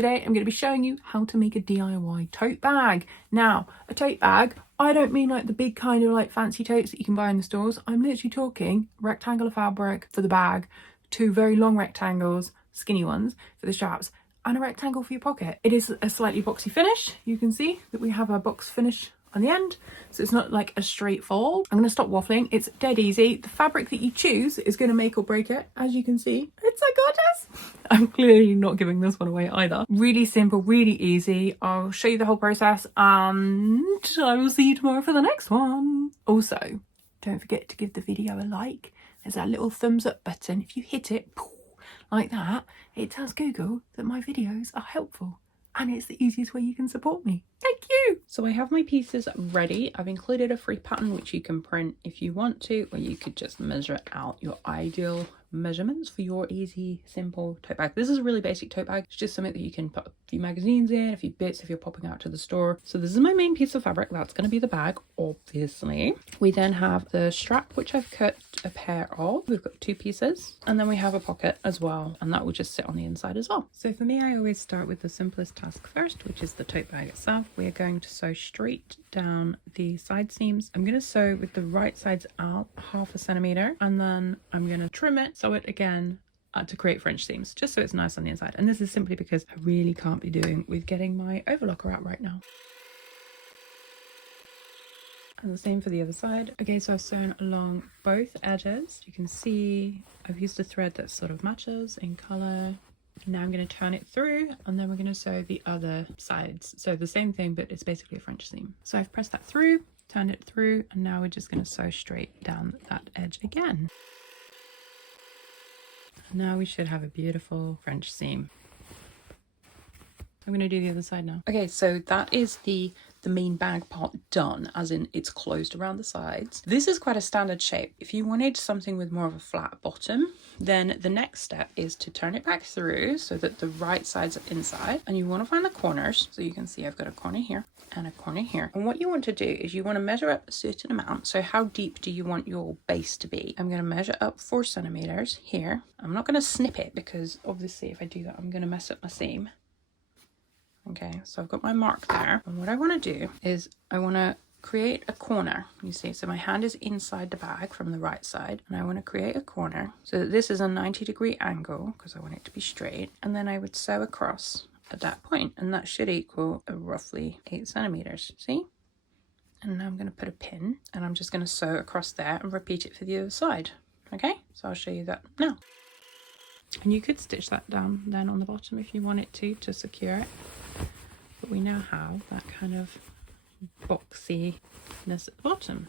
Today I'm going to be showing you how to make a DIY tote bag. Now, a tote bag, I don't mean like the big kind of like fancy totes that you can buy in the stores. I'm literally talking rectangle of fabric for the bag, 2 very long rectangles, skinny ones for the straps, and a rectangle for your pocket. It is a slightly boxy finish. You can see that we have a box finish on the end, so it's not like a straight fold. I'm going to stop waffling. It's dead easy. The fabric that you choose is going to make or break it. As you can see, it's so gorgeous. I'm clearly not giving this one away either. Really simple, really easy. I'll show you the whole process and I will see you tomorrow for the next one. Also, don't forget to give the video a like. There's that little thumbs up button. If you hit it like that, it tells Google that my videos are helpful. And it's the easiest way you can support me. Thank you! So I have my pieces ready. I've included a free pattern which you can print if you want to, or you could just measure out your ideal measurements for your easy, simple tote bag. This is a really basic tote bag. It's just something that you can put a few magazines in, a few bits if you're popping out to the store. So this is my main piece of fabric. That's going to be the bag, obviously. We then have the strap, which I've cut a pair of. We've got 2 pieces, and then we have a pocket as well, and that will just sit on the inside as well. So for me, I always start with the simplest task first, which is the tote bag itself. We are going to sew straight down the side seams. I'm going to sew with the right sides out 1/2 centimeter, and then I'm going to trim it, sew it again to create French seams, just so it's nice on the inside. And this is simply because I really can't be doing with getting my overlocker out right now. And the same for the other side. Okay, so I've sewn along both edges. You can see I've used a thread that sort of matches in colour. Now I'm going to turn it through, and then we're going to sew the other sides. So the same thing, but it's basically a French seam. So I've pressed that through, turned it through, and now we're just going to sew straight down that edge again. Now we should have a beautiful French seam. I'm going to do the other side now. Okay, so that is the main bag part done, as in it's closed around the sides. This is quite a standard shape. If you wanted something with more of a flat bottom, then the next step is to turn it back through so that the right sides are inside, and you want to find the corners. So you can see I've got a corner here and a corner here, and what you want to do is you want to measure up a certain amount. So how deep do you want your base to be? I'm going to measure up 4 centimeters here. I'm not going to snip it because obviously if I do that I'm going to mess up my seam. Okay, so I've got my mark there, and what I want to do is I want to create a corner. You see, so my hand is inside the bag from the right side, and I want to create a corner so that this is a 90-degree angle because I want it to be straight, and then I would sew across at that point, and that should equal roughly 8 centimeters. See? And now I'm going to put a pin, and I'm just going to sew across there and repeat it for the other side. Okay, so I'll show you that now. And you could stitch that down then on the bottom if you want it to secure it. But we now have that kind of boxiness at the bottom.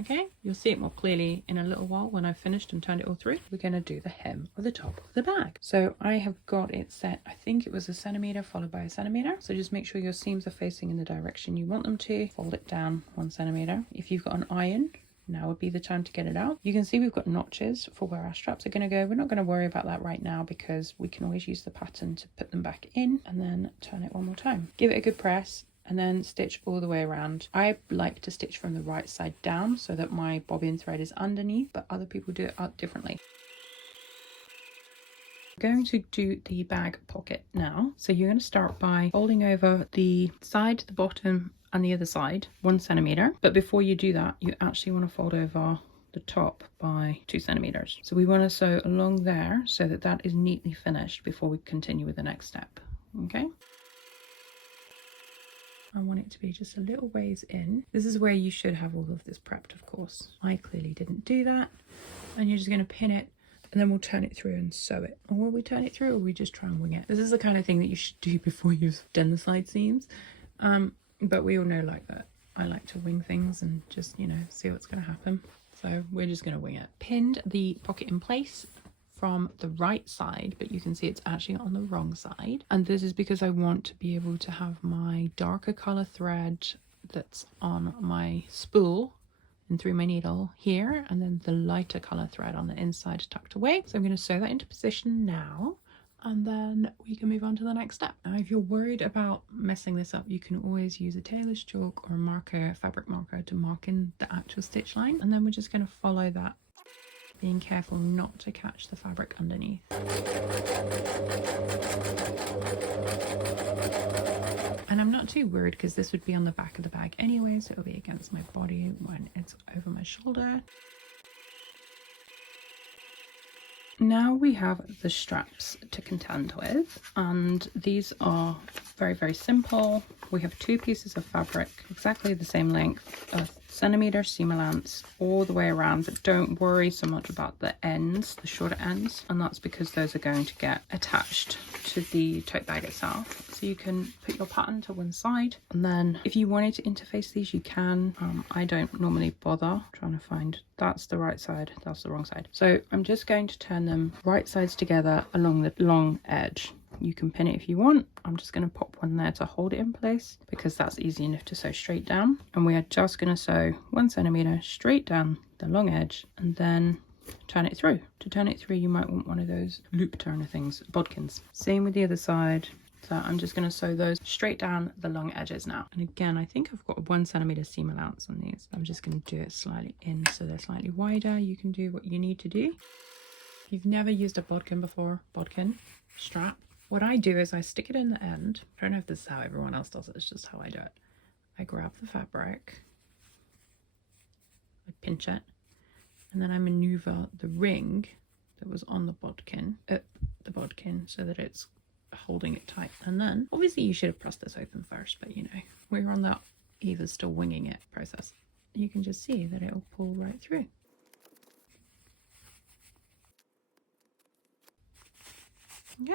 Okay, you'll see it more clearly in a little while when I've finished and turned it all through. We're going to do the hem or the top of the bag. So I have got it set, I think it was 1 centimeter followed by 1 centimeter. So just make sure your seams are facing in the direction you want them to. Fold it down 1 centimeter. If you've got an iron, now would be the time to get it out. You can see we've got notches for where our straps are going to go. We're not going to worry about that right now because we can always use the pattern to put them back in, and then turn it one more time. Give it a good press and then stitch all the way around. I like to stitch from the right side down so that my bobbin thread is underneath, but other people do it out differently. We're going to do the bag pocket now. So you're going to start by folding over the side, the bottom, and the other side 1 centimeter. But before you do that, you actually want to fold over the top by 2 centimeters. So we want to sew along there so that that is neatly finished before we continue with the next step. Okay. I want it to be just a little ways in. This is where you should have all of this prepped, of course. I clearly didn't do that. And you're just going to pin it, and then we'll turn it through and sew it. Or will we turn it through, or will we just try and wing it? This is the kind of thing that you should do before you've done the side seams. But we all know like that I like to wing things and just, you know, see what's going to happen. So we're just going to wing it. Pinned the pocket in place from the right side, but you can see it's actually on the wrong side. And this is because I want to be able to have my darker color thread that's on my spool and through my needle here, and then the lighter color thread on the inside tucked away. So I'm going to sew that into position now, and then we can move on to the next step. Now, if you're worried about messing this up, you can always use a tailor's chalk or a marker, fabric marker, to mark in the actual stitch line, and then we're just going to follow that, being careful not to catch the fabric underneath. not too worried because this would be on the back of the bag anyway, so it'll be against my body when it's over my shoulder. Now we have the straps to contend with, and these are very, very simple. We have 2 pieces of fabric, exactly the same length, a centimeter seam allowance all the way around, but don't worry so much about the ends, the shorter ends, and that's because those are going to get attached to the tote bag itself. So you can put your pattern to one side, and then if you wanted to interface these, you can. I don't normally bother trying to find that's the right side, that's the wrong side. So I'm just going to turn them right sides together along the long edge. You can pin it if you want. I'm just going to pop one there to hold it in place because that's easy enough to sew straight down. And we are just going to sew 1 centimeter straight down the long edge and then turn it through. To turn it through, you might want one of those loop turner things, bodkins. Same with the other side. So I'm just going to sew those straight down the long edges now. And again, I think I've got a 1 centimeter seam allowance on these. I'm just going to do it slightly in so they're slightly wider. You can do what you need to do. If you've never used a bodkin before, bodkin strap, what I do is I stick it in the end. I don't know if this is how everyone else does it, it's just how I do it. I grab the fabric, I pinch it, and then I maneuver the ring that was on the bodkin up the bodkin so that it's holding it tight. And then obviously you should have pressed this open first, but you know, we're on that either still winging it process. You can just see that it'll pull right through. Okay.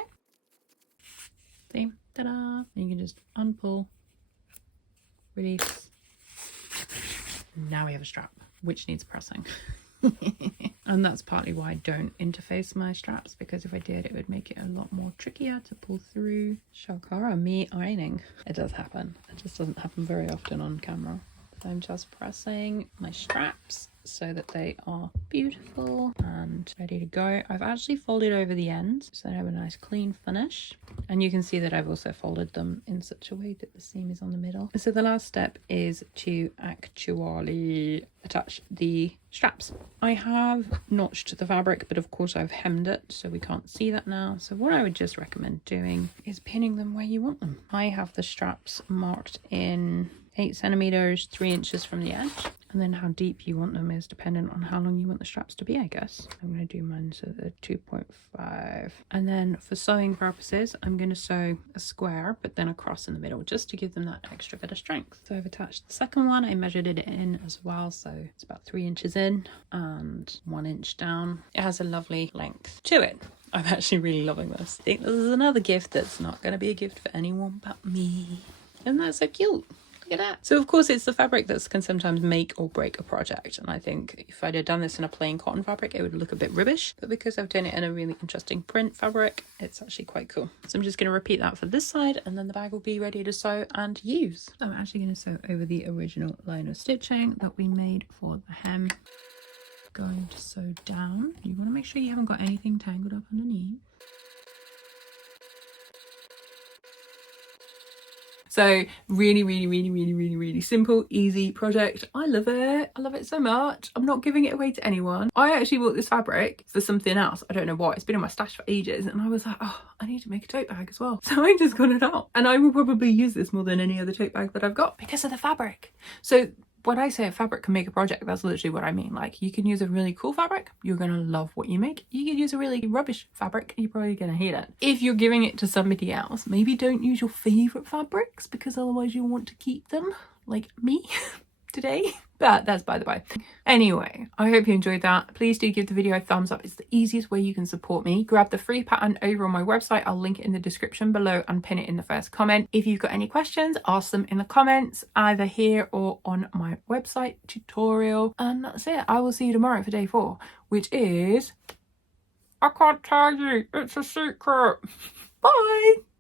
See, ta-da! And you can just unpull, release. Now we have a strap, which needs pressing. And that's partly why I don't interface my straps, because if I did, it would make it a lot more trickier to pull through. Shakara, me ironing. It does happen. It just doesn't happen very often on camera. So I'm just pressing my straps so that they are beautiful and ready to go. I've actually folded over the ends so they have a nice clean finish. And you can see that I've also folded them in such a way that the seam is on the middle. So the last step is to actually attach the straps. I have notched the fabric, but of course I've hemmed it, so we can't see that now. So what I would just recommend doing is pinning them where you want them. I have the straps marked in 8 centimeters, 3 inches from the edge. And then how deep you want them is dependent on how long you want the straps to be, I guess. I'm going to do mine so they're 2.5. And then for sewing purposes, I'm going to sew a square, but then a cross in the middle, just to give them that extra bit of strength. So I've attached the second one. I measured it in as well, so it's about 3 inches in and 1 inch down. It has a lovely length to it. I'm actually really loving this. I think this is another gift that's not going to be a gift for anyone but me. Isn't that so cute? Look at that. So of course it's the fabric that can sometimes make or break a project, and I think if I'd have done this in a plain cotton fabric it would look a bit rubbish, but because I've done it in a really interesting print fabric, it's actually quite cool. So I'm just going to repeat that for this side, and then the bag will be ready to sew and use. So I'm actually going to sew over the original line of stitching that we made for the hem. Going to sew down. You want to make sure you haven't got anything tangled up underneath. So really simple, easy project. I love it. I love it so much. I'm not giving it away to anyone. I actually bought this fabric for something else. I don't know why. It's been in my stash for ages, and I was like, oh, I need to make a tote bag as well. So I just got it out, and I will probably use this more than any other tote bag that I've got because of the fabric. So when I say a fabric can make a project, that's literally what I mean. Like, you can use a really cool fabric, you're gonna love what you make. You can use a really rubbish fabric, you're probably gonna hate it. If you're giving it to somebody else, maybe don't use your favorite fabrics, because otherwise you'll want to keep them, like me today. But that's by the by. Anyway, I hope you enjoyed that. Please do give the video a thumbs up. It's the easiest way you can support me. Grab the free pattern over on my website. I'll link it in the description below and pin it in the first comment. If you've got any questions, ask them in the comments, either here or on my website tutorial. And that's it. I will see you tomorrow for day 4, which is... I can't tell you. It's a secret. Bye.